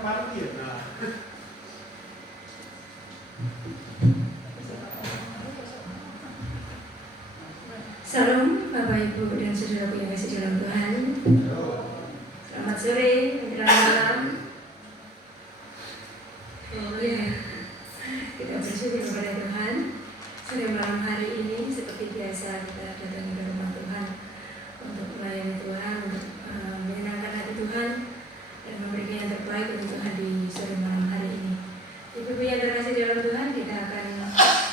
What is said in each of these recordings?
parkir. Nah. Salam Bapak Ibu dan Saudara yang kasih dalam Tuhan. Selamat sore, menjelang malam. Oh ya, kita bersyukur kepada Tuhan. Sore malam hari ini seperti biasa kita datang ke rumah Tuhan untuk melayani Tuhan, untuk menyenangkan hati Tuhan dan memberikan yang terbaik untuk Tuhan di sore malam hari ini. Ibu-ibu yang terkasih dalam Tuhan, kita akan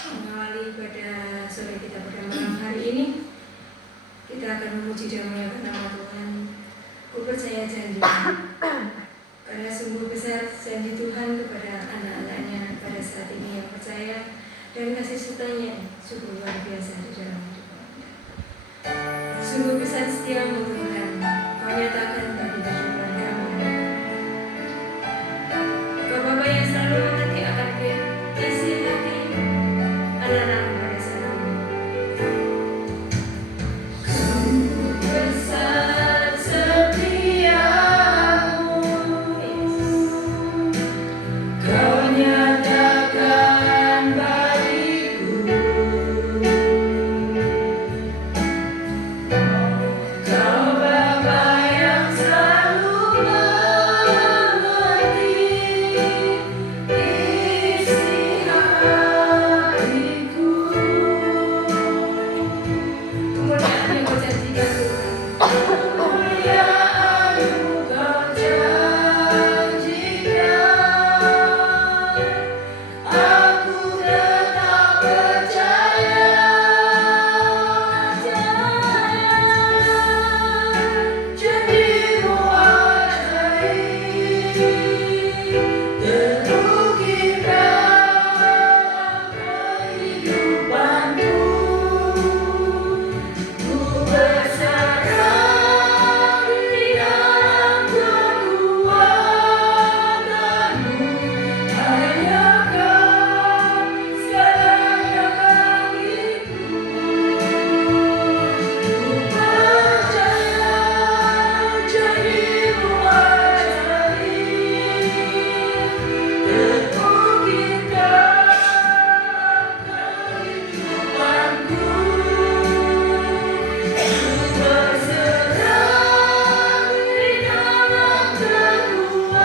mengawali pada sore kita pada malam hari ini. Kita akan memuji dan memuliakan nama Tuhan. Ku percaya janji, karena sungguh besar janji Tuhan kepada anak-anaknya pada saat ini yang percaya, dan kasih sertanya sungguh luar biasa di dalam hidup kita. Sungguh besar setiamu Tuhan, Kau nyatakan bagi kehidupan kami. Kau Bapa yang selalu mengerti akan isi hati anak-anakmu pada saat ini. Besar setiamu, Kau nyatakan bagiku. Kau Bapa yang selalu mengerti isi hatiku. Kemuliaan yang Kau janjikan Tuhan. Kemuliaan-Mu Kau janjikan, aku tetap percaya. Janji-Mu ajaib, terukir dalam kehidupanku. Ku berserah di dalam kekuatan-Mu, hanya Kau segalanya bagiku. Ku percaya janji-Mu ajaib, terukir dalam kehidupanku. Ku berserah di dalam kekuatan-Mu,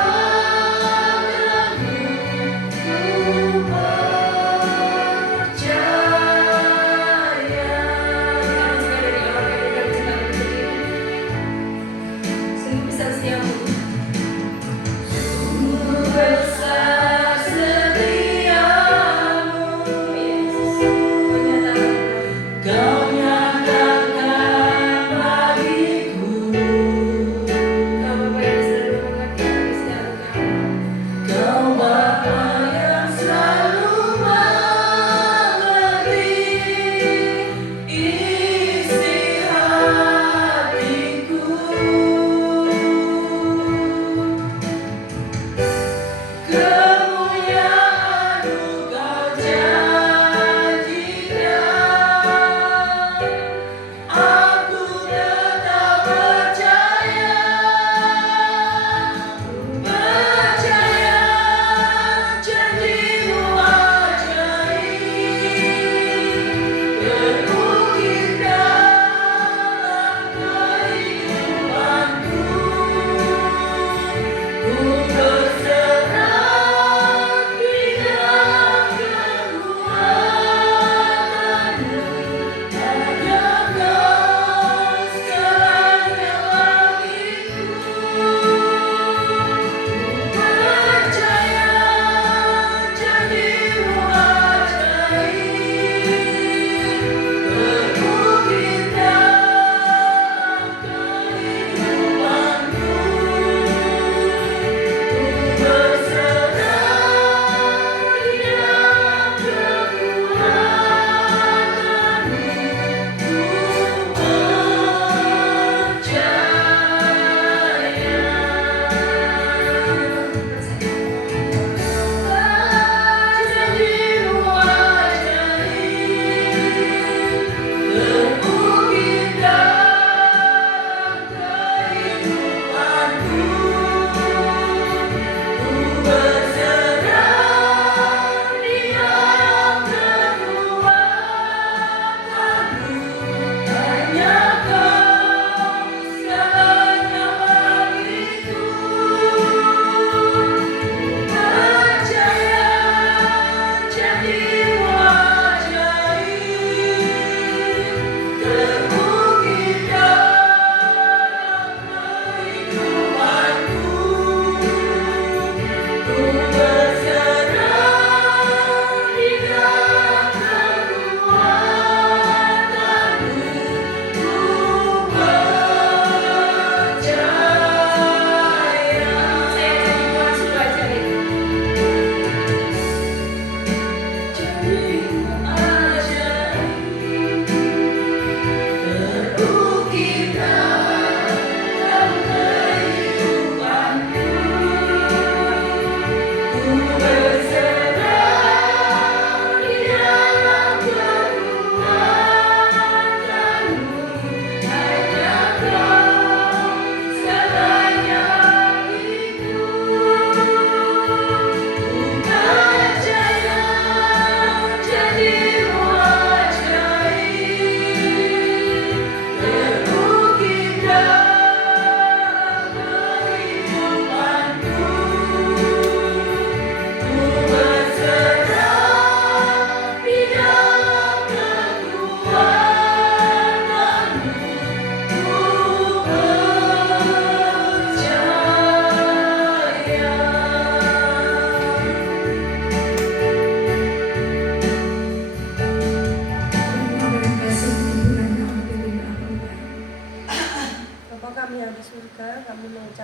ku percaya. Sungguh besar setiamu, sungguh besar setiamu, Yesus. Kau nyatakan bagiku. Kau Bapa yang selalu mengerti isi hati kami. Kau Bapa yang selalu mengerti isi hatiku.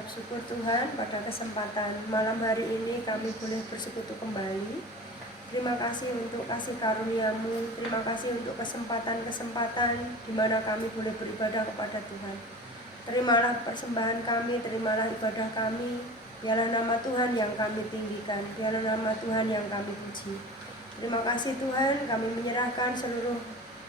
mengucap syukur Tuhan pada kesempatan malam hari ini kami boleh bersekutu kembali. Terima kasih untuk kasih karunia-Mu, terima kasih untuk kesempatan-kesempatan di mana kami boleh beribadah kepada Tuhan. Terimalah persembahan kami, terimalah ibadah kami, biarlah nama Tuhan yang kami tinggikan, biarlah nama Tuhan yang kami puji. Terima kasih Tuhan, kami menyerahkan seluruh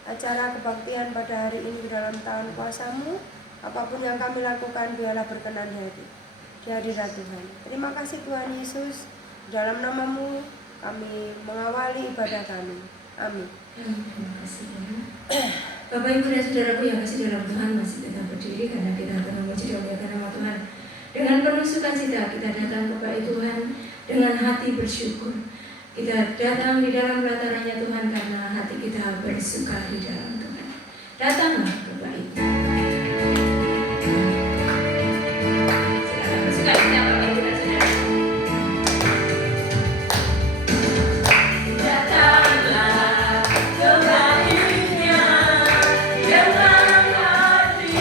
acara kebaktian pada hari ini dalam tangan kuasa-Mu. Apapun yang kami lakukan, biarlah berkenan di hadirat Tuhan. Terima kasih Tuhan Yesus, dalam nama-Mu kami mengawali ibadah kami. Amin. Terima kasih ya. Bapak Ibu dan Saudaraku yang kasih dalam Tuhan, masih tetap berdiri karena kita akan memuji dan memuliakan nama Tuhan. Dengan penuh sukacita kita datang kepada Tuhan dengan hati bersyukur. Kita datang di dalam pelatarannya Tuhan karena hati kita bersuka di dalam Tuhan. Datanglah Bapak Ibu. Silakan bersukacita Bapak Ibu dan Saudara. Datanglah kembalinya dengan hati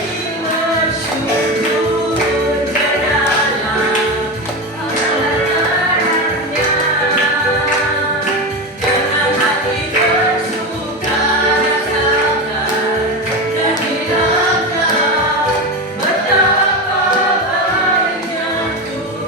bersyukur ke dalam pelatarannya, dengan hati bersuka sabar dan hilangkan betapa baiknya Tuhan.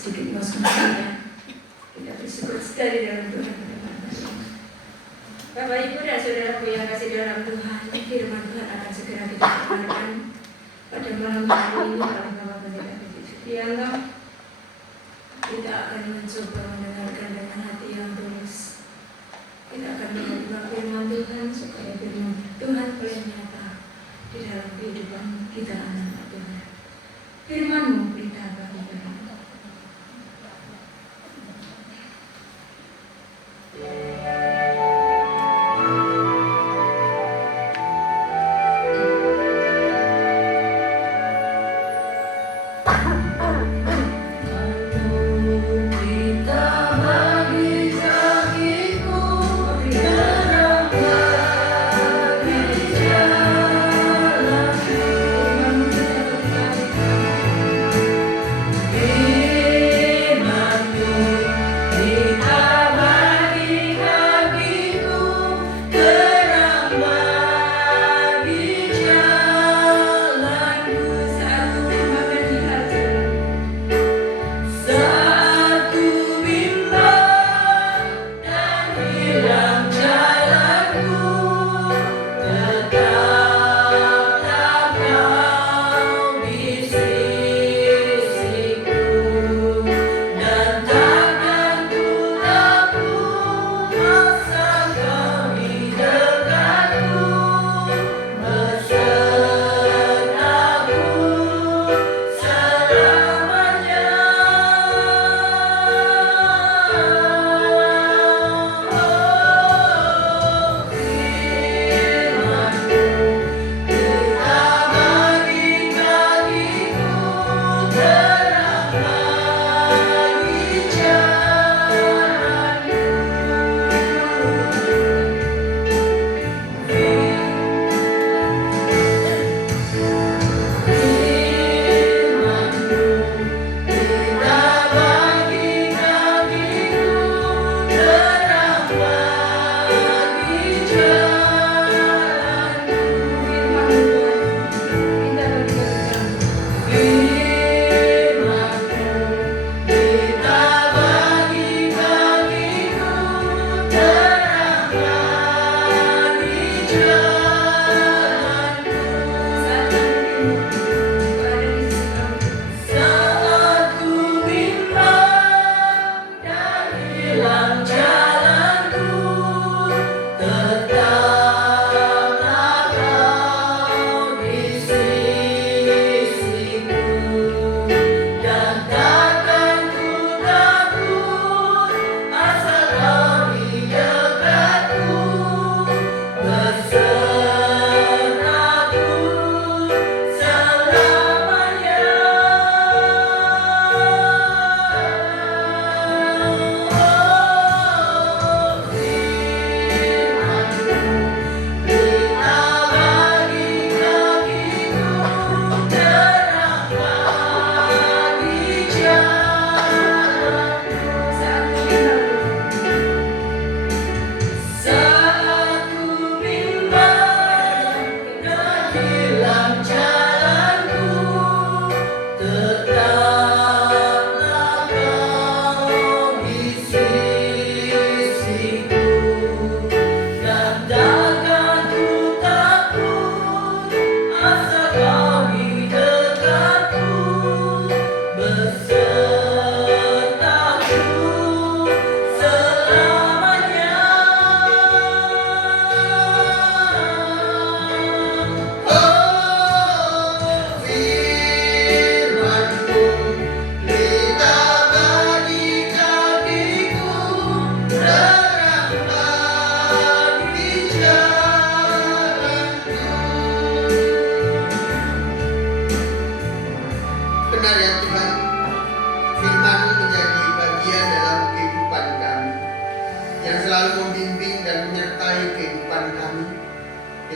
sedikit konsumsinya. Kita bersyukur sekali dalam Tuhan. Bapak Ibu dan Saudaraku yang kasih dalam Tuhan, firman Tuhan akan segera kita dengarkan pada malam hari ini oleh Bapak Pendeta Budi Supriyanto. Kita akan mencoba mendengarkan dengan hati yang tulus. Kita akan menerima firman Tuhan supaya firman Tuhan boleh nyata di dalam kehidupan kita anak-anak Tuhan. Firman-Mu berita bagi kami.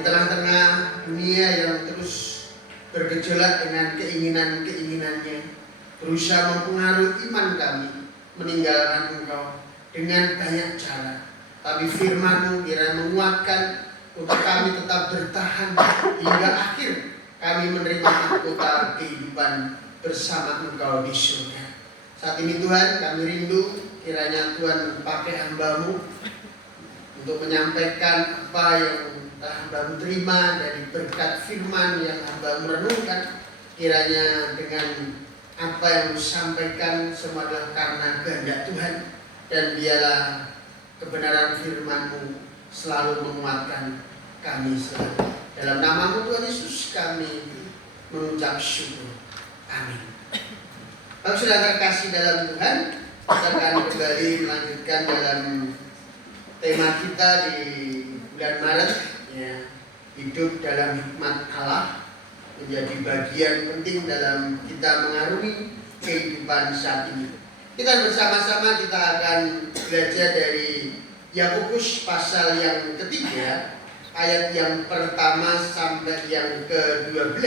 tengah-tengah dunia yang terus bergejolak dengan keinginan-keinginannya, berusaha mempengaruhi iman kami, meninggalkan Engkau dengan banyak cara. Tapi firman-Mu kiranya menguatkan untuk kami tetap bertahan hingga akhir kami menerima mahkota kehidupan bersama Engkau di surga. Saat ini Tuhan, kami rindu kiranya Tuhan pakai hamba-Mu untuk menyampaikan apa yang telah hamba-Mu terima dari berkat firman yang hamba-Mu renungkan. Kiranya dengan apa yang Mu sampaikan semua adalah karena kehendak Tuhan, dan biarlah kebenaran firman-Mu selalu menguatkan kami selalu. Dalam nama-Mu Tuhan Yesus kami mengucap syukur. Amin. Bapak sudah terkasih dalam Tuhan, kita akan kembali melanjutkan dalam tema kita di bulan Maret, ya, hidup dalam hikmat Allah, menjadi bagian penting dalam kita mengarungi kehidupan saat ini. Kita bersama-sama kita akan belajar dari Yakobus pasal yang ketiga, ayat yang pertama sampai yang ke-12.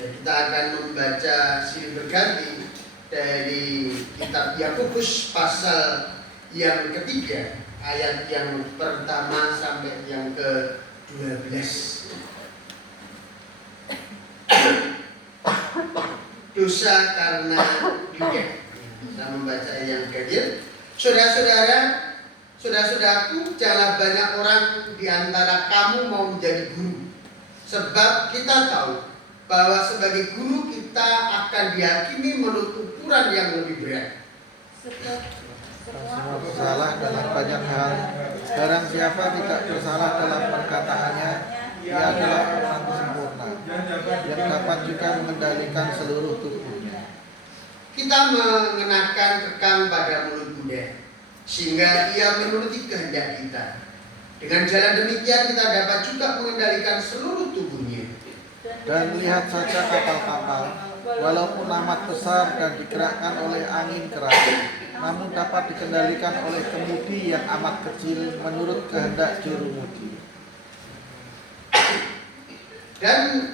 Ya, kita akan membaca silih berganti dari kitab Yakobus pasal yang ketiga, ayat yang pertama sampai yang ke-12. Dosa karena lidah. Saya membaca yang hadir. Saudara-saudaraku, janganlah banyak orang di antara kamu mau menjadi guru. Sebab kita tahu bahwa sebagai guru kita akan dihakimi menurut ukuran yang lebih berat. Semua bersalah dalam banyak hal. Sekarang siapa tidak bersalah dalam perkataannya, ia adalah orang sempurna, yang dapat juga mengendalikan seluruh tubuhnya. Kita mengenakan kekang pada mulut kuda, sehingga ia menuruti kehendak kita. Dengan jalan demikian kita dapat juga mengendalikan seluruh tubuhnya. Dan lihat saja kapal-kapal, walaupun amat besar dan digerakkan oleh angin keras, namun dapat dikendalikan oleh kemudi yang amat kecil menurut kehendak jurumudi. Dan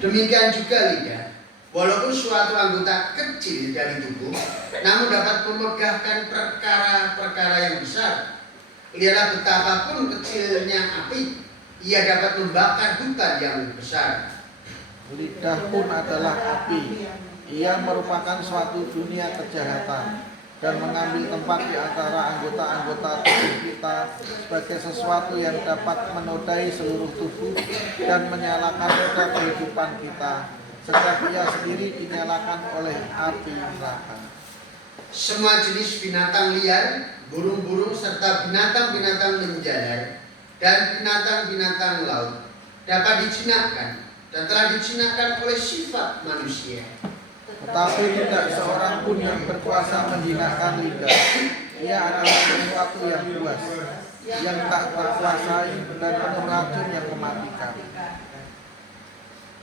demikian juga lidah, walaupun suatu anggota kecil dari tubuh, namun dapat memegahkan perkara-perkara yang besar. Lihatlah betapapun kecilnya api, ia dapat membakar hutan yang besar. Lidah pun adalah api. Ia merupakan suatu dunia kejahatan dan mengambil tempat di antara anggota-anggota tubuh kita sebagai sesuatu yang dapat menodai seluruh tubuh dan menyalakan roda kehidupan kita, sedang ia sendiri dinyalakan oleh api neraka. Semua jenis binatang liar, burung-burung serta binatang-binatang menjalar dan binatang-binatang laut dapat dijinakkan dan telah dijinakkan oleh sifat manusia. Tetapi tidak seorang pun yang berkuasa menjinakkan lidah. Ia adalah sesuatu yang buas, yang tak terkuasai dan penuh racun yang mematikan.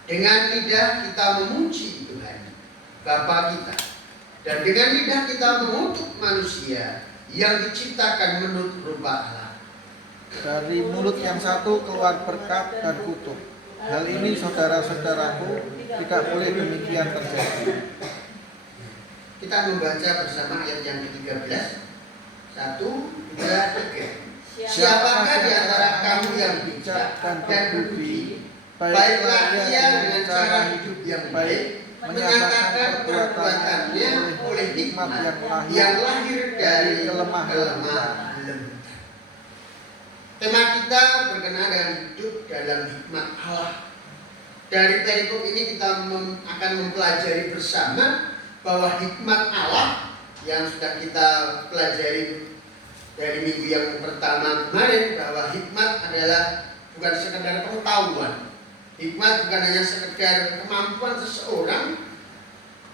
Dengan lidah kita memuji Tuhan, Bapa kita, dan dengan lidah kita mengutuk manusia yang diciptakan menurut rupa Allah. Dari mulut yang satu keluar berkat dan kutuk. Hal ini saudara-saudaraku tidak boleh demikian terjadi. Kita membaca bersama ayat yang ke-13. 1, 2, 3. Siapakah di antara kamu yang bijak dan berbudi, baiklah ia dengan cara hidup yang baik, menyatakan perbuatannya oleh hikmat yang lahir dari kelemah lembutan. Tema kita berkenaan dengan hidup dalam hikmat Allah. Dari perikop ini kita akan mempelajari bersama bahwa hikmat Allah yang sudah kita pelajari dari minggu yang pertama kemarin, bahwa hikmat adalah bukan sekedar pengetahuan. Hikmat bukan hanya sekedar kemampuan seseorang,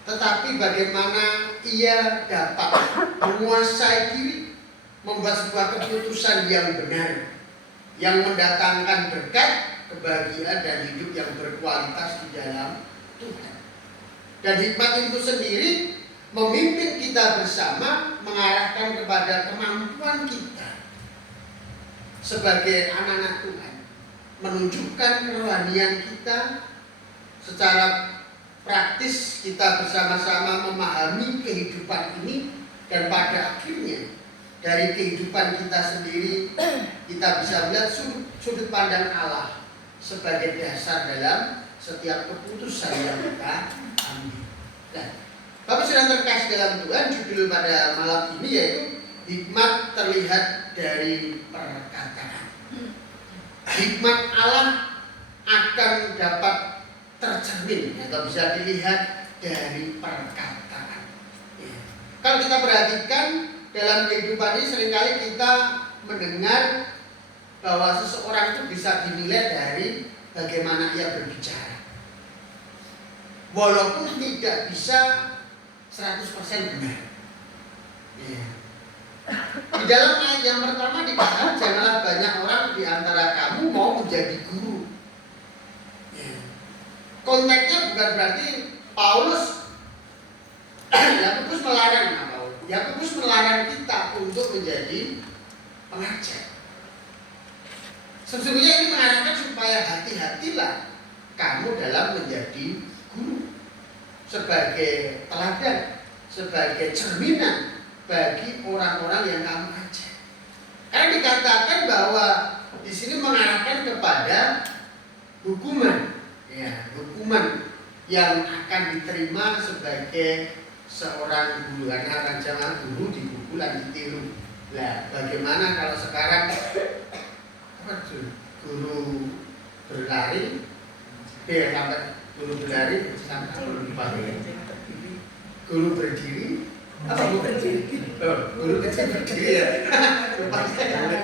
tetapi bagaimana ia dapat menguasai diri, membuat sebuah keputusan yang benar, yang mendatangkan berkat, kebahagiaan dan hidup yang berkualitas di dalam Tuhan. Dan hikmat itu sendiri memimpin kita bersama, mengarahkan kepada kemampuan kita sebagai anak-anak Tuhan, menunjukkan kerohanian kita secara praktis. Kita bersama-sama memahami kehidupan ini, dan pada akhirnya dari kehidupan kita sendiri kita bisa melihat sudut pandang Allah sebagai dasar dalam setiap keputusan yang kita ambil. Nah, Bapak saudara terkasih dalam Tuhan, judul pada malam ini yaitu hikmat terlihat dari perkataan. Hikmat Allah akan dapat tercermin atau bisa dilihat dari perkataan. Ya. Kalau kita perhatikan dalam kehidupan ini seringkali kita mendengar bahwa seseorang itu bisa dinilai dari bagaimana ia berbicara. Walaupun tidak bisa 100% benar. Ya. Di dalam ayat yang pertama dikatakan janganlah banyak orang di antara kamu mau menjadi guru. Ya. Konteksnya bukan berarti Paulus Yakobus melarang Yakobus melarang kita untuk menjadi pengajar. Sesungguhnya ini mengarahkan supaya hati-hatilah kamu dalam menjadi guru sebagai teladan, sebagai cerminan bagi orang-orang yang kamu ajar. Karena dikatakan bahwa di sini mengarahkan kepada hukuman, ya, hukuman yang akan diterima sebagai seorang guru. Karena akan jangan guru dipukulan, ditiru. Nah, bagaimana kalau sekarang guru berlari, sampai guru berlari sampai guru berdiri, guru kecil berdiri ya.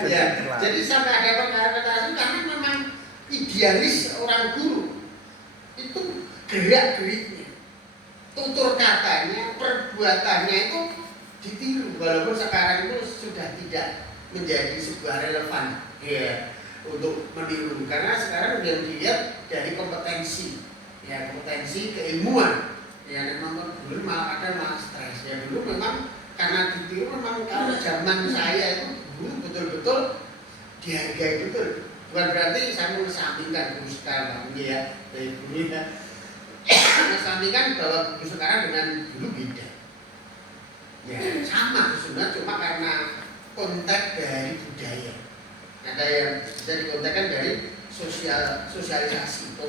Ya. Jadi sampai ada perkara-perkara karena memang idealis orang guru itu gerak-geriknya, tutur katanya, perbuatannya itu ditiru, walaupun sekarang itu sudah tidak menjadi sebuah relevan ya untuk meniru, karena sekarang yang dilihat dari kompetensi, ya kompetensi keilmuan. Ya memang dulu malah ada malah stres. Ya dulu memang karena ditiru, memang kalau zaman saya itu guru betul-betul dihargai betul. Bukan berarti saya mengesampingkan guru sekarang ya dari dulu ya. Mengesampingkan bahwa guru sekarang dengan dulu beda. Ya sama sebenarnya, cuma karena konteks dari budaya. Ada yang bisa dikontekkan dari sosialisasi,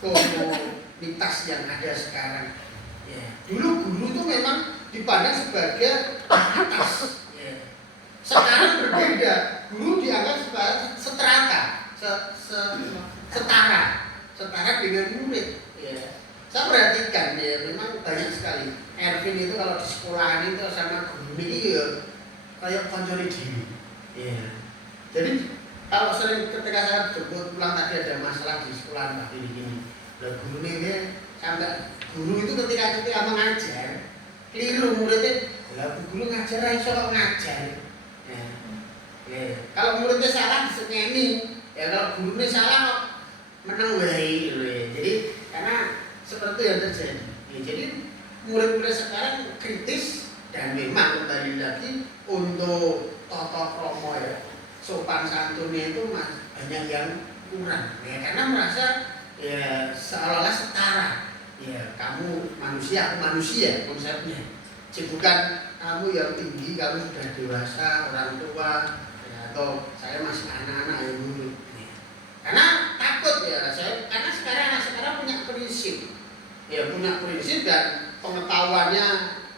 komunitas yang ada sekarang. Ya. Dulu guru itu memang dipandang sebagai atas. Ya. Sekarang berbeda, guru dianggap sebagai setara dengan murid. Ya. Saya perhatikan ya, memang banyak sekali. Ervin itu kalau di sekolahan itu sama guru ini ya kayak koncone dhewe. Ya. Jadi kalau sering ketika saya jemput pulang tadi ada masalah di sekolah Mbak ini, guru ini sampai guru itu ketika mengajar keliru muridnya, guru ngajar iso kok ngajar. Ya. Ya. Kalau muridnya salah disengeni, ya kalau gurunya salah kok menang wae. Jadi karena seperti yang terjadi. Ya, jadi murid-murid sekarang kritis dan memang kembali lagi untuk tata krama ya. Sopan santunnya itu banyak yang kurang ya, karena merasa ya seolah-olah setara ya, kamu manusia, aku manusia konsepnya. Jadi bukan kamu yang tinggi, kamu sudah dewasa, orang tua ya, atau saya masih anak-anak yang dulu ya. Karena takut ya saya, karena sekarang anak sekarang punya prinsip ya, punya prinsip dan pengetahuannya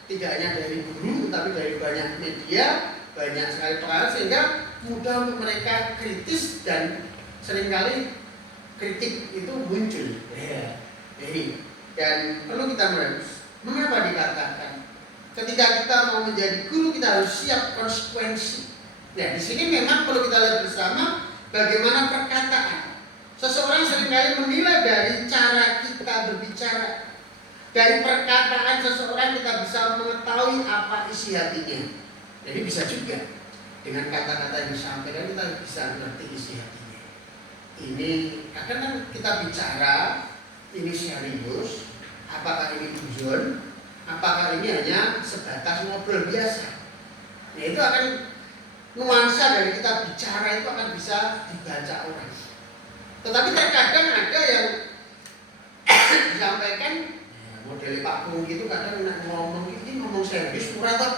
tidak hanya dari guru tapi dari banyak media, banyak sekali perkara, sehingga mudah untuk mereka kritis dan seringkali kritik itu muncul. Ya. Jadi, dan perlu kita mengapa dikatakan ketika kita mau menjadi guru kita harus siap konsekuensi. Nah, di sini memang perlu kita lihat bersama bagaimana perkataan. Seseorang seringkali menilai dari cara kita berbicara. Dari perkataan seseorang kita bisa mengetahui apa isi hatinya. Jadi bisa juga dengan kata-kata yang disampaikan kita bisa mengerti isi hatinya. Ini kadang kan kita bicara ini serius, apakah ini guyon, apakah ini hanya sebatas ngobrol biasa. Nah, itu akan nuansa dari kita bicara itu akan bisa dibaca orang. Tetapi terkadang ada yang disampaikan model Pak Pung gitu, kadang ngomong ini ngomong serius murah toh.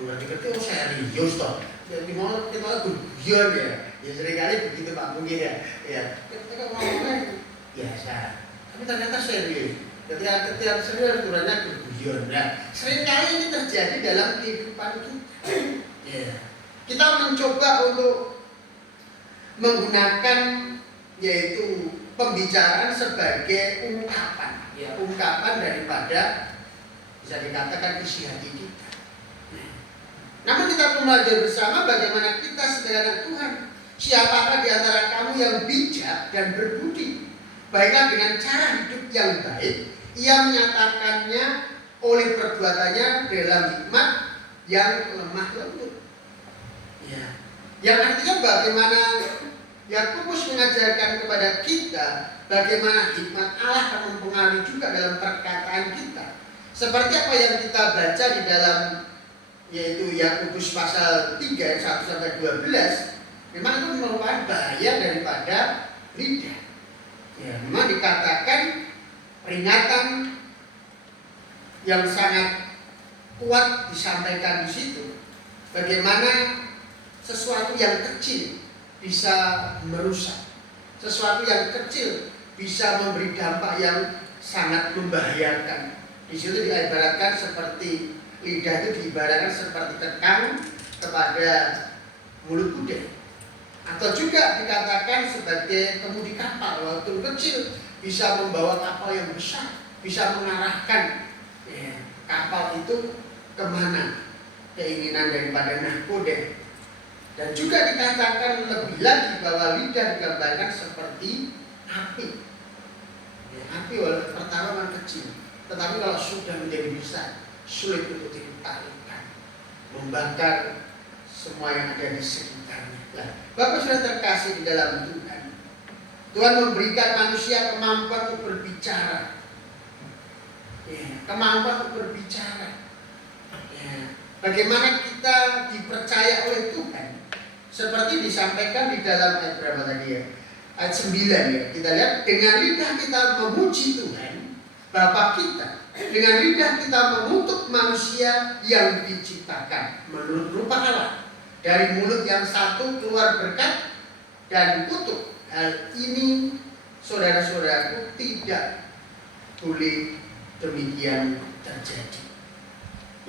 Ngerti-ngerti oh serius toh. Jadi mau kita guyon ya. Ya seringkali begitu Pak Pung ya. Ya, kita ngomongnya biasa. Tapi ternyata serius. Ketika serius turunnya guyon. guyon. Nah, seringkali ini terjadi dalam kehidupan kita. Ya. Kita mencoba untuk menggunakan yaitu pembicaraan sebagai ungkapan, ya, ungkapan daripada bisa dikatakan isi hati kita. Namun kita perlu belajar bersama bagaimana kita sebagai anak Tuhan. Siapakah di antara kamu yang bijak dan berbudi? Baiklah dengan cara hidup yang baik, ia menyatakannya oleh perbuatannya dalam hikmat yang lemah lembut. Ya. Yang artinya bagaimana Yakobus mengajarkan kepada kita bagaimana hikmat Allah akan mempengaruhi juga dalam perkataan kita. Seperti apa yang kita baca di dalam yaitu Yakobus pasal 3 ayat 1 sampai 12, memang itu merupakan bahaya daripada lidah. Ya, memang dikatakan peringatan yang sangat kuat disampaikan di situ. Bagaimana sesuatu yang kecil bisa merusak, sesuatu yang kecil bisa memberi dampak yang sangat membahayakan. Di situ diibaratkan seperti lidah itu diibaratkan seperti kekang kepada mulut kuda, atau juga dikatakan sebagai kemudi kapal. Waktu kecil bisa membawa kapal yang besar, bisa mengarahkan kapal itu kemana keinginan daripada nahkoda. Dan juga dikatakan lebih lagi bahwa lidah digambarkan seperti api. Api walaupun pertama memang kecil, tetapi kalau sudah menjadi besar, sulit untuk ditaklukkan, membakar semua yang ada di sekitarnya. Nah, Bapak sudah terkasih di dalam Tuhan. Tuhan memberikan manusia kemampuan untuk berbicara, kemampuan untuk berbicara. Bagaimana kita dipercaya oleh Tuhan? Seperti disampaikan di dalam ayat berapa tadi ya? Ayat 9 ya. Kita lihat, dengan lidah kita memuji Tuhan Bapa kita, dengan lidah kita mengutuk manusia yang diciptakan menurut rupa Allah. Dari mulut yang satu keluar berkat dan kutuk. Hal ini saudara-saudaraku tidak boleh demikian terjadi.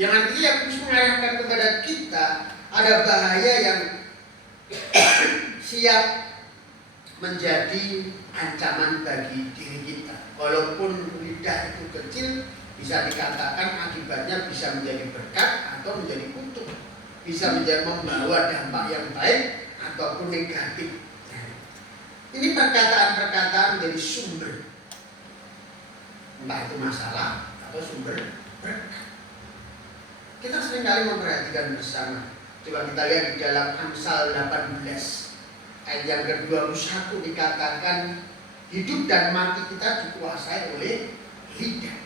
Yang artinya Yakobus mengarahkan kepada kita ada bahaya yang siap menjadi ancaman bagi diri kita. Walaupun lidah itu kecil, bisa dikatakan akibatnya bisa menjadi berkat atau menjadi kutuk, bisa menjadi membawa dampak yang baik ataupun negatif. Ini perkataan-perkataan menjadi sumber, entah itu masalah atau sumber berkat. Kita seringkali memperhatikan bersama. Coba kita lihat di dalam Amsal 18 ayat yang ke-21 dikatakan hidup dan mati kita dikuasai oleh lidah.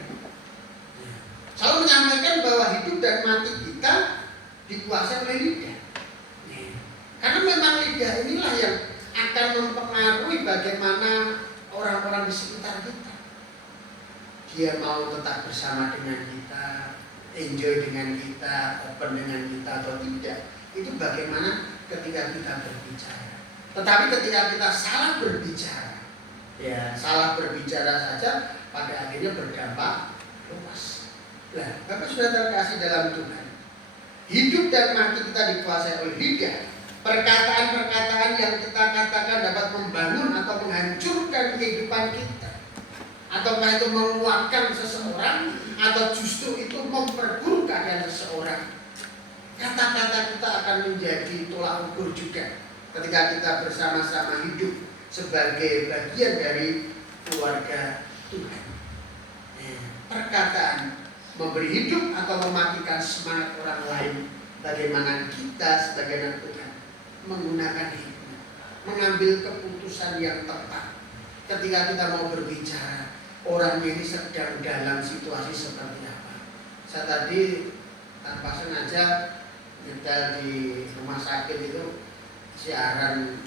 Selalu menyampaikan bahwa hidup dan mati kita dikuasai oleh lidah. Karena memang lidah inilah yang akan mempengaruhi bagaimana orang-orang di sekitar kita. Dia mau tetap bersama dengan kita, enjoy dengan kita, open dengan kita atau tidak. Itu bagaimana ketika kita berbicara. Tetapi ketika kita salah berbicara, ya salah berbicara saja pada akhirnya berdampak luas. Nah, Bapak sudah terkasih dalam Tuhan. Hidup dan mati kita dikuasai oleh lidah. Perkataan-perkataan yang kita katakan dapat membangun atau menghancurkan kehidupan kita. Ataukah itu menguatkan seseorang atau justru itu memperburuk keadaan seseorang. Kata-kata kita akan menjadi tolak ukur juga ketika kita bersama-sama hidup sebagai bagian dari keluarga Tuhan. Perkataan memberi hidup atau mematikan semangat orang lain. Bagaimana kita sebagai anak Tuhan menggunakan hikmat, mengambil keputusan yang tepat ketika kita mau berbicara. Orang ini sedang dalam situasi seperti apa. Saya tadi tanpa sengaja nyetel di rumah sakit itu siaran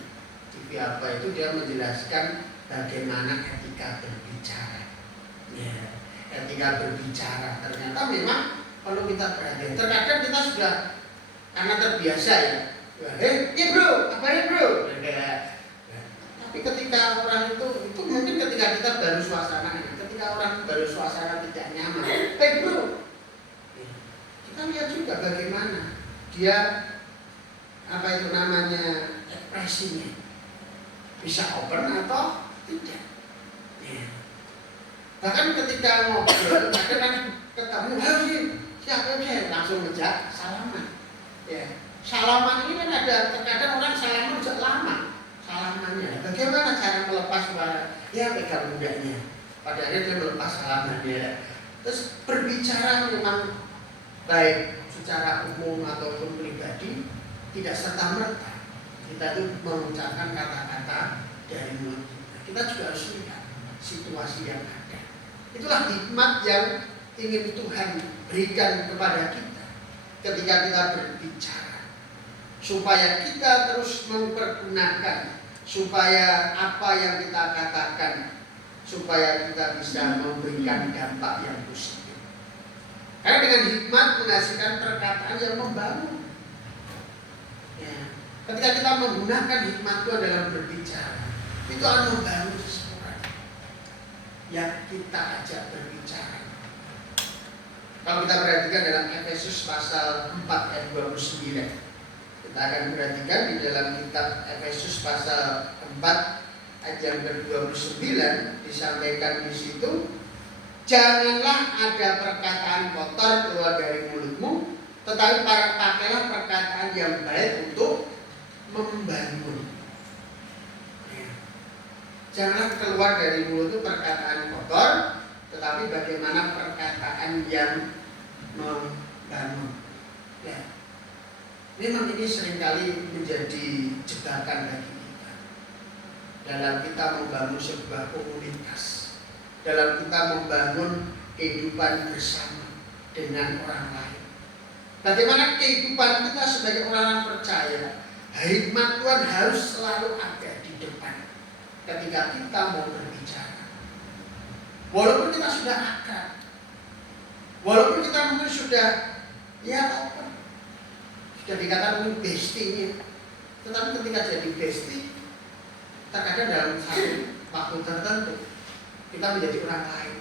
TV apa itu, dia menjelaskan bagaimana etika berbicara. Ya, etika berbicara ternyata memang perlu kita perhatikan. Terkadang kita sudah karena terbiasa ya. Bro, apa ya bro? Tapi ketika orang itu mungkin ketika kita baru suasana, ketika orang baru suasana tidak nyaman, bro, Ya. Kita lihat juga bagaimana dia ekspresinya bisa open atau tidak. Ya. Bahkan ketika ngobrol, kadang ketemu, halo sih, siapa sih, langsung ngejak salaman. Ya. Salaman ini kan ada, terkadang orang salaman sejak lama salamannya. Bagaimana cara melepas ya pegang mudanya. Pada akhirnya dia melepas salamannya. Terus berbicara memang baik secara umum ataupun pribadi tidak serta-merta kita itu mengucapkan kata-kata dari mulut kita. Kita juga harus lihat situasi yang ada. Itulah hikmat yang ingin Tuhan berikan kepada kita ketika kita berbicara, supaya kita terus mempergunakan, supaya apa yang kita katakan, supaya kita bisa memberikan dampak yang positif. Karena dengan hikmat menghasilkan perkataan yang membangun. Ya. Ketika kita menggunakan hikmat Tuhan dalam berbicara, itu akan membangun seseorang yang kita ajak berbicara. Kalau kita perhatikan dalam Efesus pasal 4 ayat 29, kita akan perhatikan di dalam kitab Efesus pasal 4 ayat yang ke-29 disampaikan di situ, janganlah ada perkataan kotor keluar dari mulutmu, tetapi pakailah perkataan yang baik untuk membangun. Janganlah keluar dari mulut itu perkataan kotor, tetapi bagaimana perkataan yang membangun. Ya. Memang ini seringkali menjadi jebakan bagi kita dalam kita membangun sebuah komunitas, dalam kita membangun kehidupan bersama dengan orang lain. Bagaimana kehidupan kita sebagai orang percaya, hikmat Tuhan harus selalu ada di depan ketika kita mau berbicara. Walaupun kita sudah akrab, walaupun kita mungkin sudah open, sudah dikatakan bestie-nya, tetapi ketika jadi bestie, terkadang dalam satu waktu tertentu kita menjadi orang lain.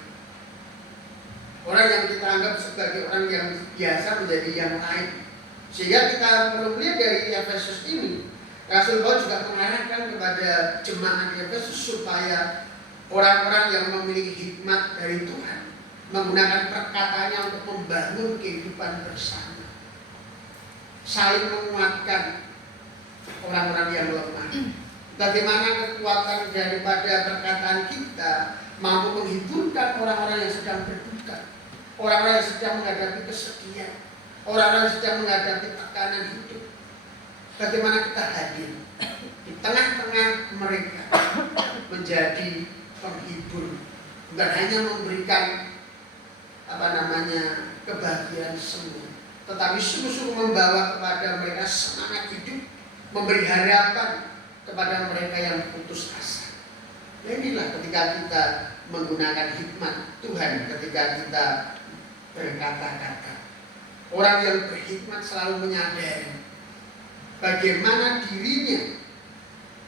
Orang yang kita anggap sebagai orang yang biasa menjadi yang lain. Sehingga kita perlu melihat dari Efesus ini, Rasul Paulus juga mengarahkan kepada jemaat di Efesus supaya orang-orang yang memiliki hikmat dari Tuhan menggunakan perkataannya untuk membangun kehidupan bersama, saling menguatkan orang-orang yang lemah. Bagaimana kekuatan daripada perkataan kita mampu menghiburkan orang-orang yang sedang berduka, orang-orang yang sedang menghadapi kesedihan, orang-orang yang sedang menghadapi tekanan hidup. Bagaimana kita hadir di tengah-tengah mereka menjadi penghibur, bukan hanya memberikan kebahagiaan semu, tetapi sungguh-sungguh membawa kepada mereka semangat hidup, memberi harapan kepada mereka yang putus asa. Inilah ketika kita menggunakan hikmat Tuhan, ketika kita berkata-kata. Orang yang berhikmat selalu menyadari bagaimana dirinya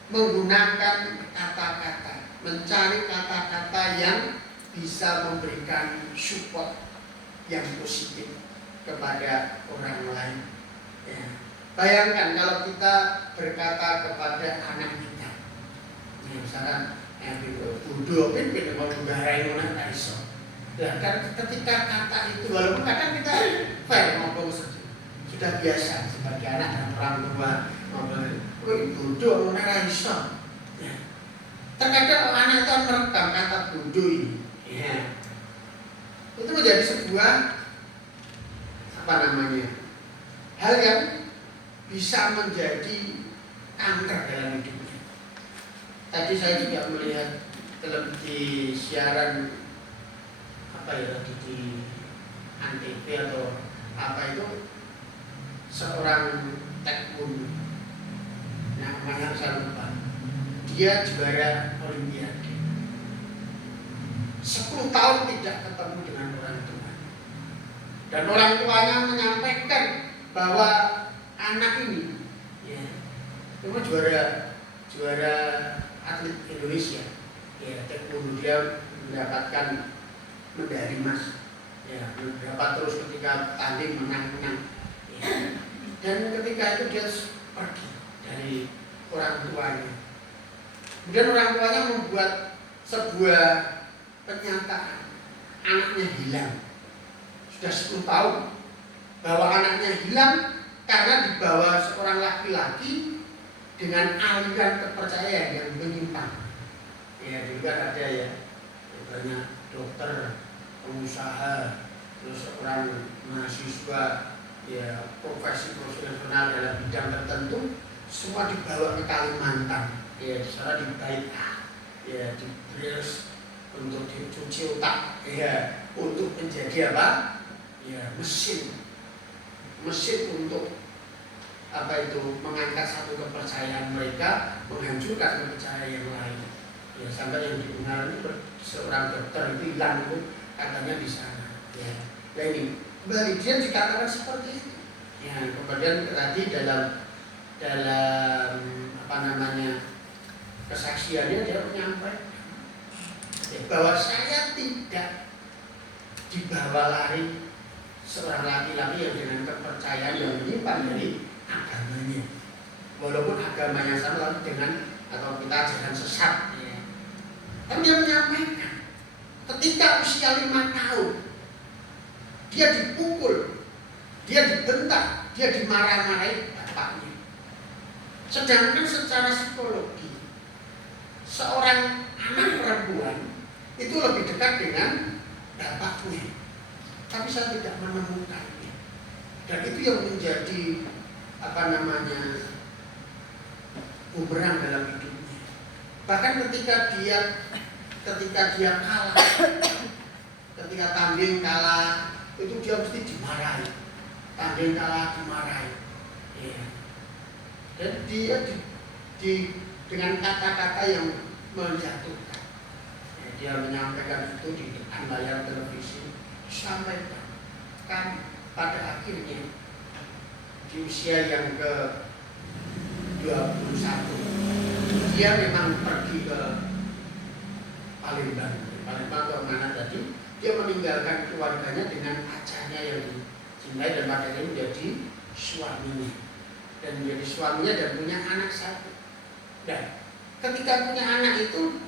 menggunakan kata-kata, mencari kata-kata yang bisa memberikan support yang positif kepada orang lain. Ya. Bayangkan kalau kita berkata kepada anak kita, misalkan bodoh, pimpin mau menggarai mana iso. Dan kan ketika kata itu, walaupun kadang kita fair ngomong saja, sudah biasa sebagai anak dan orang tua ngomong, bodoh mana iso. Ya. Terkadang anak itu merekam kata bodoh ini. Ya. Itu menjadi sebuah hal yang bisa menjadi kanker dalam hidupnya. Tadi saya juga melihat televisi siaran di Antv atau itu seorang taekwondo, namanya saya lupa. Dia juara Olimpiade. 10 tahun tidak ketemu dengan orang tua. Dan orang tuanya menyampaikan bahwa anak ini cuma juara atlet Indonesia. Ya, taekwondo, dia mendapatkan medali emas. ya, berapa terus ketika tanding menang-menang, ya. Dan ketika itu dia pergi dari orang tuanya. Kemudian orang tuanya membuat sebuah pernyataan, anaknya hilang. Sudah 10 tahun bahwa anaknya hilang karena dibawa seorang laki-laki dengan aliran kepercayaan yang menyimpang. Ya, dulu kan ada ya, banyak dokter, pengusaha, terus orang mahasiswa, ya profesi profesional dalam bidang tertentu, semua dibawa ke Kalimantan, ya secara dibaik, ya dibres untuk dicuci otak, ya untuk menjadi apa? Ya mesin untuk apa itu mengangkat satu kepercayaan mereka, menghancurkan kepercayaan yang lain. Ya sampai yang didengar itu seorang dokter itu hilang itu katanya di sana. Ya, nah ini kembali dia dikatakan seperti itu. Ya kemudian tadi dalam apa namanya kesaksiannya dia menyampaikan ya, bahwa saya tidak dibawa lari seorang laki-laki yang dengan kepercayaan yang menyimpang dari agamanya, walaupun agamanya sama dengan atau kita ajaran sesat ya. Tapi dia menyampaikan ketika usia 5 tahun dia dipukul, dia dibentak, dia dimarah-marahi bapaknya. Sedangkan secara psikologi seorang anak perempuan itu lebih dekat dengan bapaknya. Tapi saya tidak menemukannya. Dan itu yang menjadi apa namanya bumerang dalam hidupnya. Bahkan ketika dia kalah, ketika tanding kalah, itu dia mesti dimarahi. Tanding kalah dimarahi. Ya. Dan dia dengan kata-kata yang menjatuhkan. Ya, dia menyampaikan itu di depan layar televisi. Sampaikan kami pada akhirnya di usia yang ke-21 dia memang pergi ke Palembang atau mana tadi, dia meninggalkan keluarganya dengan pacarnya yang dicintai dan pacarnya menjadi suaminya dan menjadi suaminya dan punya anak satu. Dan ketika punya anak itu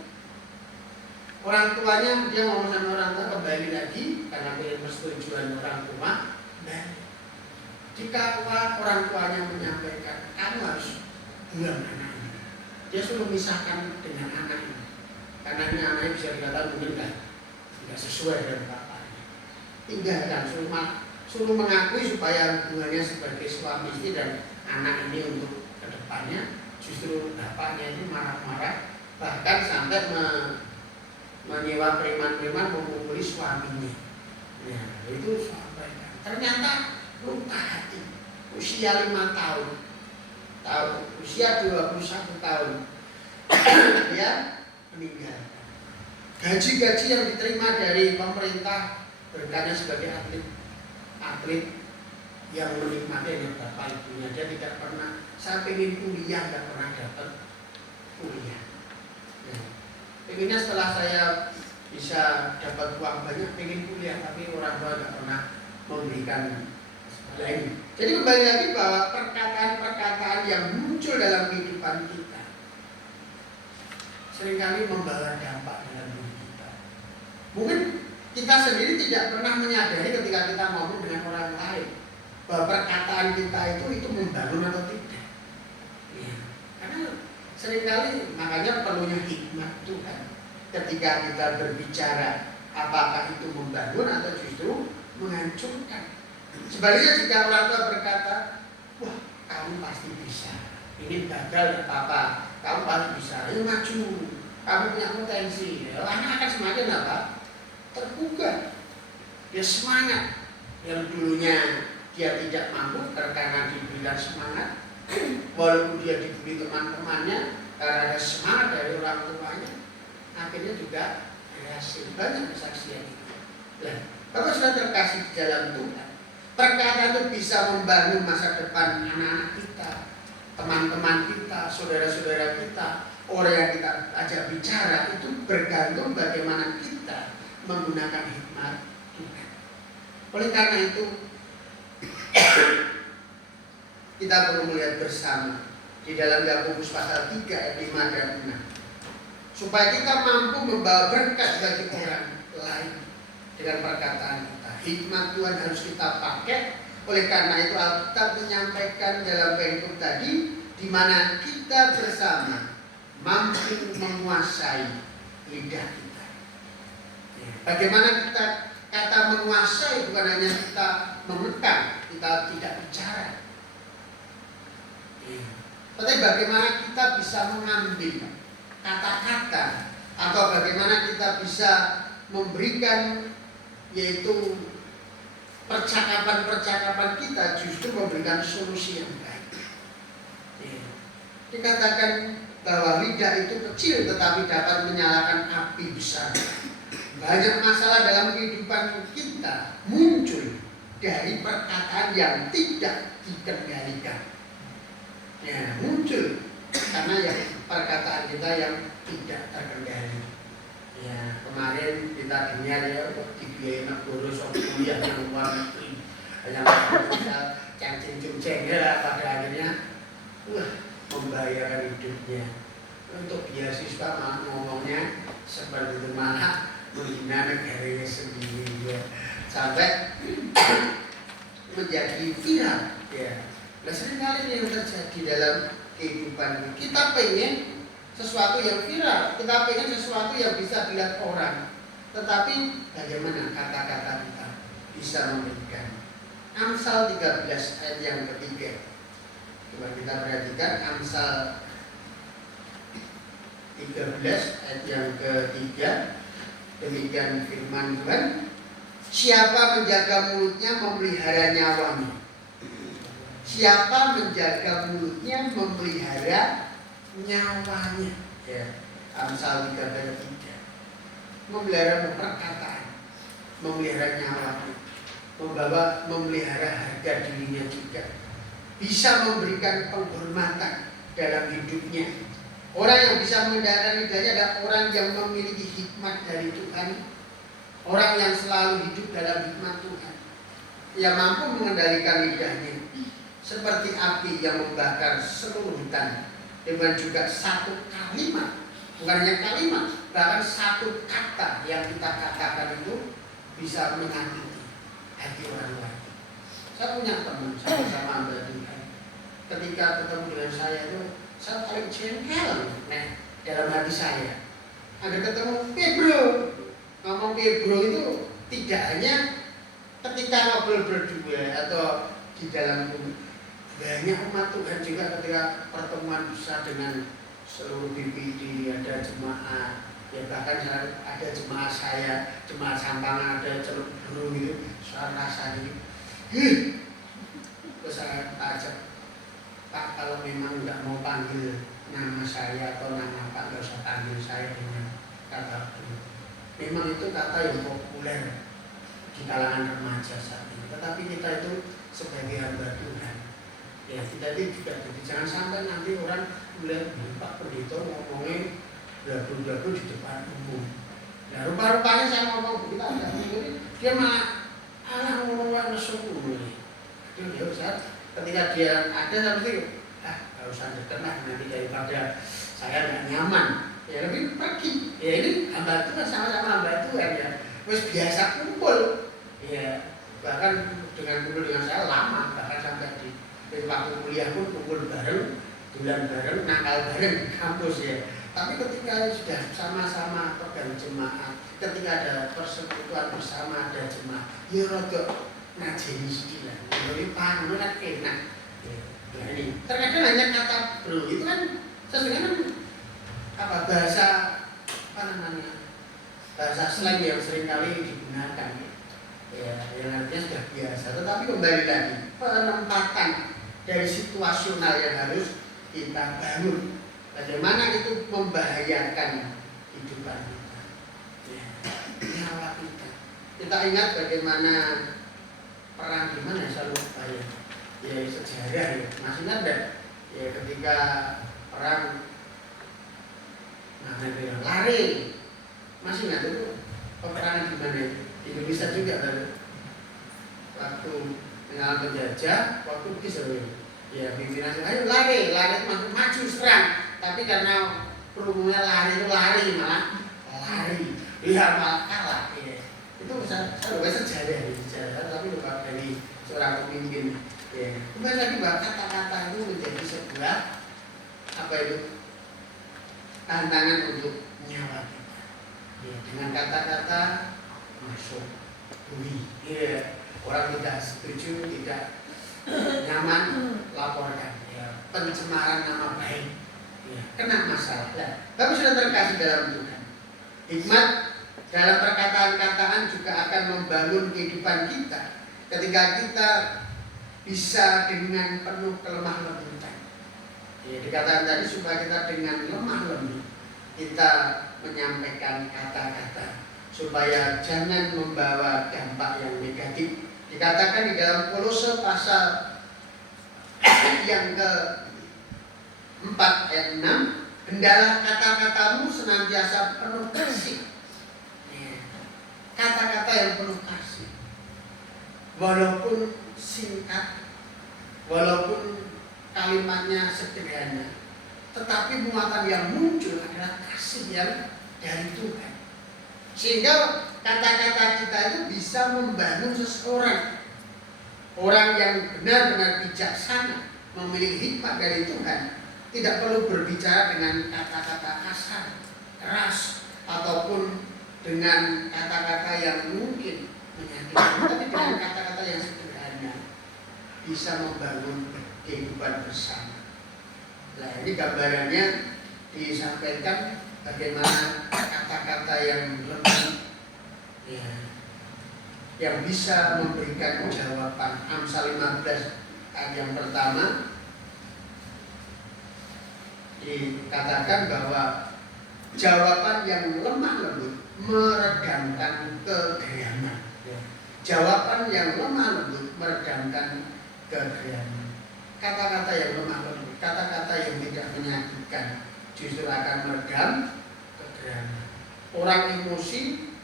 orang tuanya, dia ngomong sama orang tua kembali lagi karena punya persetujuan orang tua. Dan jika orang tuanya menyampaikan kamu harus buang anak ini, dia suruh memisahkan dengan anak ini karena ini anaknya bisa dikatakan mungkin tidak sesuai dengan bapaknya. Tinggalkan, suruh mengakui supaya hubungannya sebagai suami istri dan anak ini untuk kedepannya. Justru bapaknya itu marah-marah bahkan sampai menyewa preman-preman memukuli suaminya. Ya, itu sampaikan. Ternyata luka hati. Usia 5 tahun, usia 21 tahun, dia meninggal. Gaji-gaji yang diterima dari pemerintah berkahnya sebagai atlet yang menikmati dengan bapak ibunya. Dia tidak pernah, saya pengen kuliah, tidak pernah dapat kuliah. Ya. Pengennya setelah saya bisa dapat uang banyak, pengen kuliah, tapi orang tua tidak pernah memberikan lain. Jadi kembali lagi bahwa perkataan-perkataan yang muncul dalam kehidupan kita seringkali membawa dampak dalam hidup kita. Mungkin kita sendiri tidak pernah menyadari ketika kita ngomong dengan orang lain bahwa perkataan kita itu membangun atau tidak. Ya, karena seringkali makanya perlunya hikmat Tuhan ketika kita berbicara, apakah itu membangun atau justru menghancurkan. Sebaliknya jika orang tua berkata, wah kamu pasti bisa, ini gagal apa, kamu pasti bisa, ayo maju, kamu punya potensi, anak akan semakin apa? Terbuka, dia semangat. Yang dulunya dia tidak mampu karena diberikan semangat, walaupun dia diberi teman-temannya karena ada semangat dari orang tuanya, akhirnya juga berhasil. Banyak kesaksian itu. Nah, Bapak sudah terkasih di dalam Tuhan, perkataan itu bisa membangun masa depan anak-anak kita, teman-teman kita, saudara-saudara kita, orang yang kita ajak bicara. Itu bergantung bagaimana kita menggunakan hikmat Tuhan. Oleh karena itu kita perlu melihat bersama di dalam Yakobus pasal 3 ayat 5 dan 6 supaya kita mampu membawa berkat bagi orang lain dengan perkataan kita. Hikmat Tuhan harus kita pakai. Oleh karena itu Alkitab menyampaikan dalam perikop tadi di mana kita bersama mampu menguasai lidah kita. Bagaimana kita kata menguasai bukan hanya kita memegang, kita tidak bicara. Tapi bagaimana kita bisa mengambil kata-kata atau bagaimana kita bisa memberikan yaitu percakapan-percakapan kita justru memberikan solusi yang baik. Dikatakan bahwa lidah itu kecil tetapi dapat menyalakan api besar. Banyak masalah dalam kehidupan kita muncul dari perkataan yang tidak dikendalikan. Muncul karena ya perkataan kita yang tidak terkendali. Kemarin kita dengar ya dibiayai negara sok kuliah yang luar negeri, hanya modal cacing-cacing ya pada akhirnya membahayakan hidupnya. Untuk beasiswa malah ngomongnya seperti itu, malah menghina negaranya sendiri ya. Sampai menjadi viral ya. Nah seringkali yang terjadi dalam kehidupan kita pengen sesuatu yang viral, kita pengen sesuatu yang bisa dilihat orang, tetapi bagaimana kata-kata kita bisa memberikan. Amsal 13 ayat yang ketiga. Coba kita perhatikan Amsal 13 ayat yang ketiga. Demikian firman Tuhan, siapa menjaga mulutnya memelihara nyawanya. Siapa menjaga mulutnya memelihara nyawanya. Amsal 13:3. Memelihara perkataan, memelihara nyawanya, memelihara harga dirinya juga. Bisa memberikan penghormatan dalam hidupnya. Orang yang bisa mengendalikan lidahnya adalah orang yang memiliki hikmat dari Tuhan. Orang yang selalu hidup dalam hikmat Tuhan. Yang mampu mengendalikan lidahnya. Seperti api yang membakar seluruh hutan. Dengan juga satu kalimat, bukan hanya kalimat, bahkan satu kata yang kita katakan itu bisa menyakiti hati orang lain. Saya punya teman sama-sama hamba Tuhan. Ketika ketemu dengan saya itu, saya paling jengkel dalam hati saya. Ada ketemu Pedro, ngomong Pedro itu tidak hanya ketika ngobrol berdua atau di dalam banyak umat Tuhan juga ketika pertemuan besar dengan seluruh BPD, ada jemaat, ya bahkan ada jemaat saya, jemaat Sampangan, ada Celuk Bro gitu, saya rasanya terus saya ajak, Pak kalau memang nggak mau panggil nama saya atau nama Pak, nggak usah panggil saya dengan kata Bro. Memang itu kata yang populer di kalangan remaja saat ini, tetapi kita itu sebagai hamba Tuhan, ya kita itu juga jadi jangan sampai nanti orang melihat Pak Pendeta ngomongnya blabu-blabu di depan umum. Nah rupa-rupanya saya ngomong kita ada ini, dia malah ngomong nesu ini. Itu ya Ustaz, ketika dia ada seperti nggak usah dekat lah nanti daripada saya nggak nyaman. Ya lebih pergi. Ya ini hamba Tuhan, sama-sama hamba Tuhan ya. Terus biasa kumpul. Ya bahkan dengan kumpul dengan saya lama, bahkan sampai di waktu kuliah pun kumpul bareng, bulan bareng, nakal bareng di kampus ya. Tapi ketika sudah sama-sama pegang jemaat, ketika ada persekutuan bersama ada jemaat, ya rodok ngajeni sedikit. Jadi paham kan enak. Nah ini terkadang hanya kata bro itu kan sebenarnya apa bahasa apa namanya bahasa slang yang seringkali digunakan ya yang artinya sudah biasa. Tetapi kembali lagi penempatan dari situasional yang harus kita bangun. Bagaimana itu membahayakan kehidupan kita, nyawa kita. Kita ingat bagaimana perang di mana saya lupa ya sejarah ya. Masih ingat enggak? Ya ketika perang lari. Masih ingat itu peperangan di mana? Di Indonesia juga kan. waktu dengan penjajah, waktu disuruh ya pimpinan, ayo lari maju serang, tapi karena perumnya lari malah lari, dia malah kalah. Ya. Itu saya sejarah, tapi bukan dari seorang pemimpin. Ya. Kembali lagi bahwa kata-kata itu menjadi sebuah apa itu tantangan untuk nyawa kita. Ya, dengan kata-kata masuk bumi. Ya. Orang tidak setuju, tidak nyaman, laporkan. Ya. Pencemaran nama baik, ya. Kena masalah. Ya. Tapi sudah terkasih dalam Tuhan. Hikmat dalam perkataan-kataan juga akan membangun kehidupan kita. Ketika kita bisa dengan penuh kelemah lembutan. Ya, dikatakan tadi supaya kita dengan lemah lembut kita menyampaikan kata-kata supaya jangan membawa dampak yang negatif. Dikatakan di dalam Kolose pasal yang ke-4 ayat 6, hendaklah kata-katamu senantiasa penuh kasih. Ya. Kata-kata yang penuh kasih. Walaupun singkat, walaupun kalimatnya sederhana, tetapi muatan yang muncul adalah kasih yang dari Tuhan. Sehingga kata-kata kita itu bisa membangun seseorang. Orang yang benar-benar bijaksana, memiliki hikmat dari Tuhan, tidak perlu berbicara dengan kata-kata kasar, keras, ataupun dengan kata-kata yang mungkin menyakitkan, tapi dengan kata-kata yang sederhana bisa membangun kehidupan bersama. Nah, ini gambarannya disampaikan bagaimana kata-kata yang lembut, ya, yang bisa memberikan jawaban. Amsal 15 ayat yang pertama dikatakan bahwa jawaban yang lemah lembut meredamkan kegeriaman. Jawaban yang lemah lembut meredamkan kegeriaman. Kata-kata yang lemah lembut, kata-kata yang tidak menyakitkan justru akan meredam kegeriaman. Orang emosi,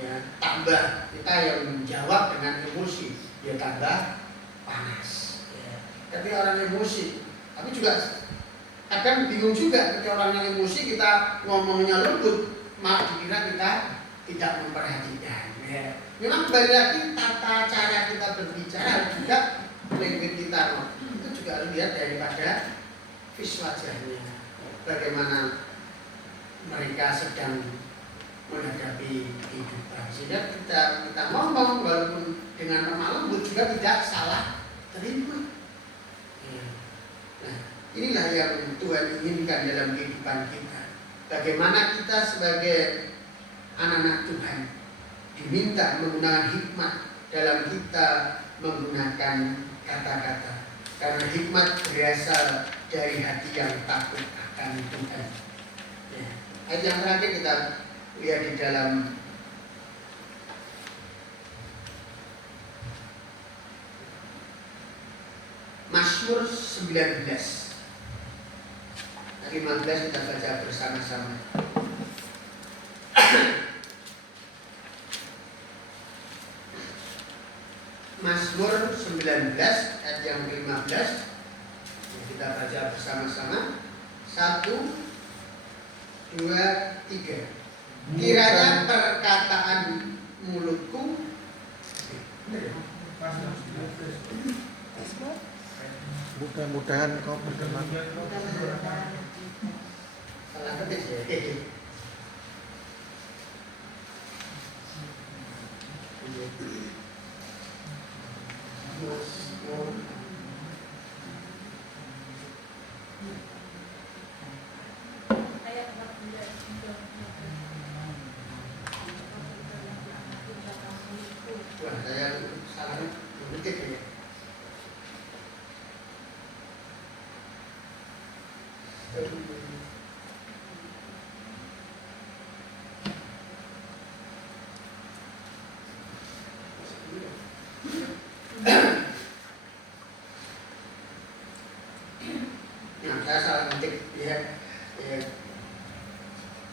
ya, tambah kita yang menjawab dengan emosi, ya tambah panas. Ya. Tapi orang emosi, tapi juga kadang bingung juga ketika orang yang emosi kita ngomongnya lembut, malah dikira kita tidak memperhatikan. Ya. Memang kembali lagi tata cara kita berbicara juga language kita, itu juga harus lihat daripada vis wajahnya, bagaimana mereka sedang menghadapi kehidupan. Sehingga kita ngomong walaupun dengan lemah lembut juga tidak salah terima. Ya. Nah, inilah yang Tuhan inginkan dalam kehidupan kita. Bagaimana kita sebagai anak-anak Tuhan diminta menggunakan hikmat dalam kita menggunakan kata-kata. Karena hikmat berasal dari hati yang takut akan Tuhan. Ya. Ayat yang terakhir kita lihat di dalam Mazmur 19 ayat 15 kita baca bersama-sama. Mazmur 19 ayat yang ke-15 kita baca bersama-sama. 1, 2, 3. Kiranya perkataan mulutku mudah-mudahan kau berkenan. salah ketik ya. Wah, saya salah ketik ya. Nah, saya salah ketik ya.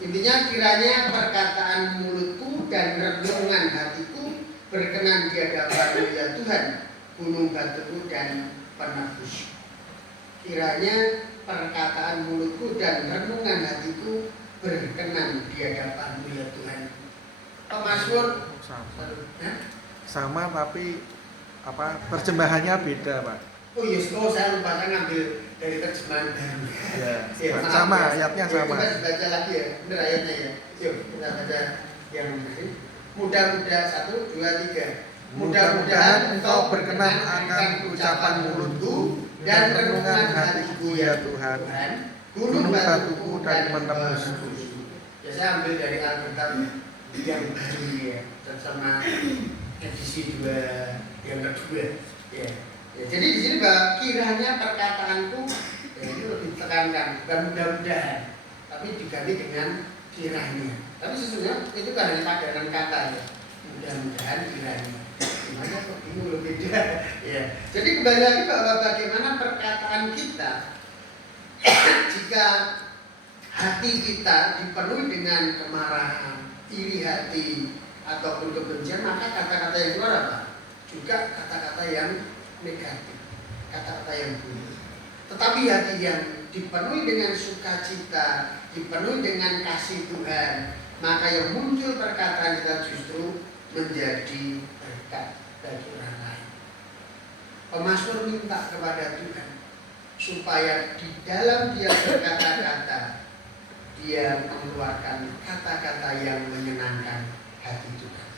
Intinya kiranya perkataan mulutku dan renungan hatiku berkenan di hadapan-Mu ya Tuhan, gunung batuku dan penebusku. Kiranya perkataan mulutku dan renungan hatiku berkenan di hadapan-Mu ya Tuhan. Pemazmur sama tapi terjemahannya beda, Pak. Oh iya, saya lupa, saya ngambil dari terjemahan baru. Ya, Ya, sama, ya. ayatnya Ya, sama. kita baca lagi ya, benar ayatnya ya. Yuk, kita baca yang ini. Mudah-mudahan 1, 2, 3. Mudah-mudahan engkau berkenan akan ucapan mulutku dan renungan hatiku ya Tuhan. Gunung batuku dan penebusku. Ya, saya ambil dari Alkitab yang baru ya, sama edisi 2 yang kedua. Ya. Ya, jadi di sini Mbak, kiranya perkataanku ya, ini lebih ditekankan, bukan mudah-mudahan, tapi diganti dengan kiranya. Tapi sesungguhnya itu kan hanya padanan kata ya, mudah-mudahan kiranya. Gimana kok bingung beda? Ya. Jadi kembali lagi bahwa bagaimana perkataan kita jika hati kita dipenuhi dengan kemarahan, iri hati ataupun kebencian, maka kata-kata yang keluar apa? Juga kata-kata yang negatif, kata-kata yang buruk. Tetapi hati yang dipenuhi dengan sukacita, dipenuhi dengan kasih Tuhan, maka yang muncul perkataan kita justru menjadi berkat bagi orang lain. Pemazmur minta kepada Tuhan supaya di dalam dia berkata-kata, dia mengeluarkan kata-kata yang menyenangkan hati Tuhan,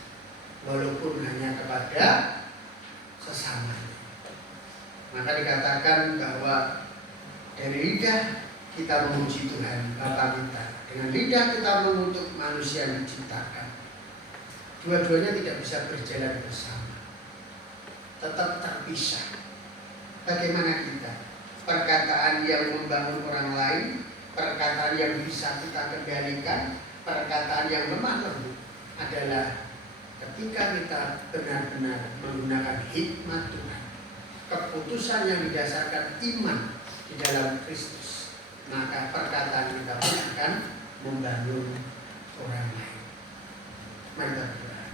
walaupun hanya kepada sesamanya. Maka dikatakan bahwa dari lidah kita memuji Tuhan Bapa kita, dengan lidah kita mengutuk manusia yang diciptakan. Dua-duanya tidak bisa berjalan bersama, tetap terpisah. Bagaimana kita? Perkataan yang membangun orang lain, perkataan yang bisa kita kendalikan, perkataan yang lemah lembut adalah ketika kita benar-benar menggunakan hikmat Tuhan, keputusan yang didasarkan iman di dalam Kristus, maka perkataan kita pun akan membangun orang lain. Mari kita berdoa.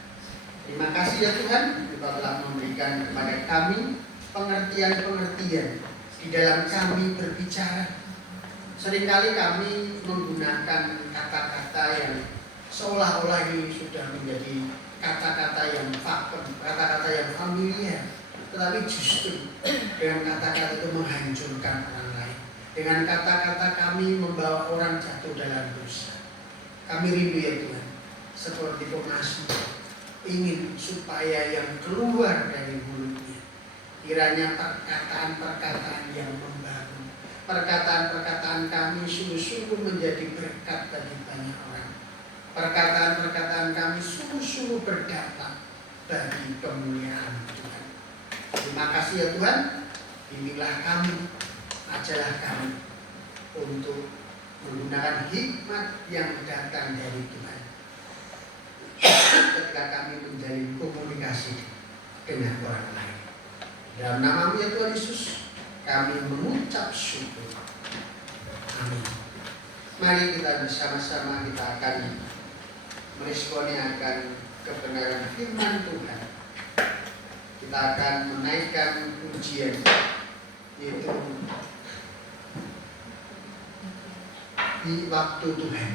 Terima kasih ya Tuhan, Engkau telah memberikan kepada kami pengertian-pengertian di dalam kami berbicara. Seringkali kami menggunakan kata-kata yang seolah-olah ini sudah menjadi kata-kata yang vakum, kata-kata yang familiar. Tetapi justru dengan kata-kata itu menghancurkan orang lain. Dengan kata-kata kami membawa orang jatuh dalam dosa. Kami rindu ya Tuhan, seperti pemazmur, ingin supaya yang keluar dari mulutnya kiranya perkataan-perkataan yang membangun, perkataan-perkataan kami sungguh-sungguh menjadi berkat bagi banyak orang. Perkataan-perkataan kami sungguh-sungguh berdampak bagi kemuliaan Tuhan. Terima kasih ya Tuhan, inilah kami, ajalah kami untuk menggunakan hikmat yang datang dari Tuhan ketika kami menjalin komunikasi dengan orang lain. Dalam nama-Mu ya Tuhan Yesus, kami mengucap syukur. Amin. Mari kita bersama-sama kita akan meresponi akan kebenaran firman Tuhan. Kita akan menaikkan pujian, yaitu di waktu Tuhan.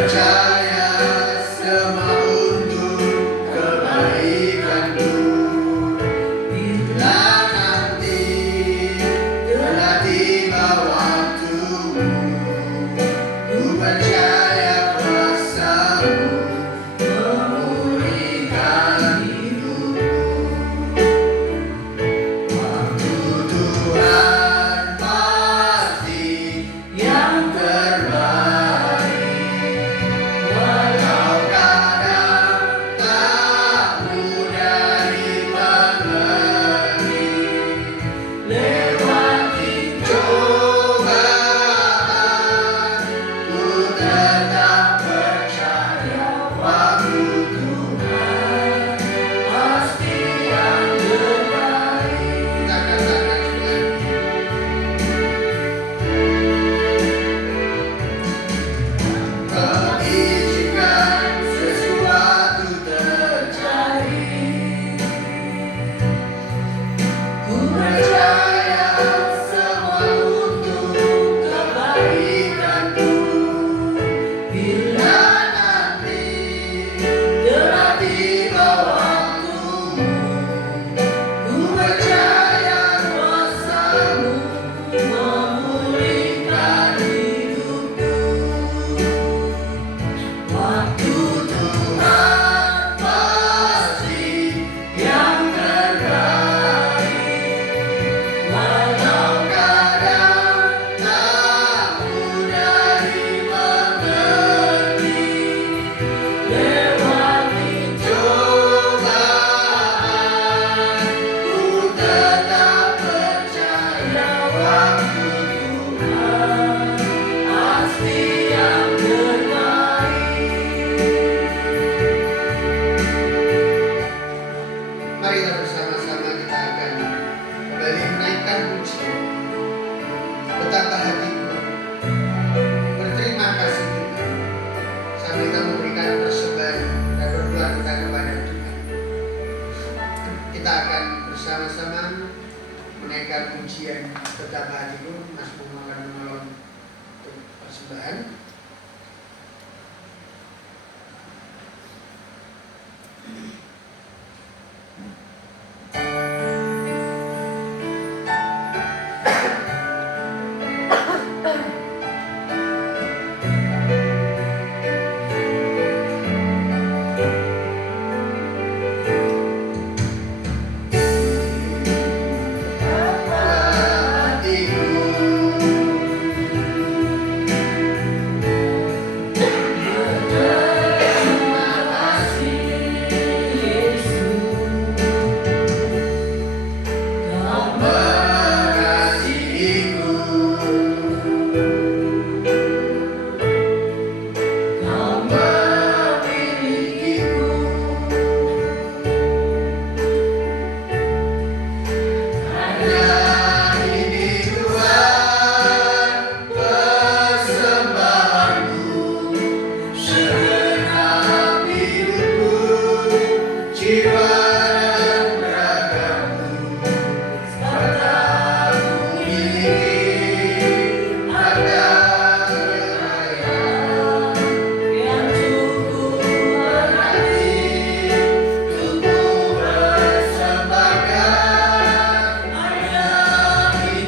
Percaya bersama-sama menaikkan pujian tetap hadiru. Mas Bung akan menolong untuk persembahan.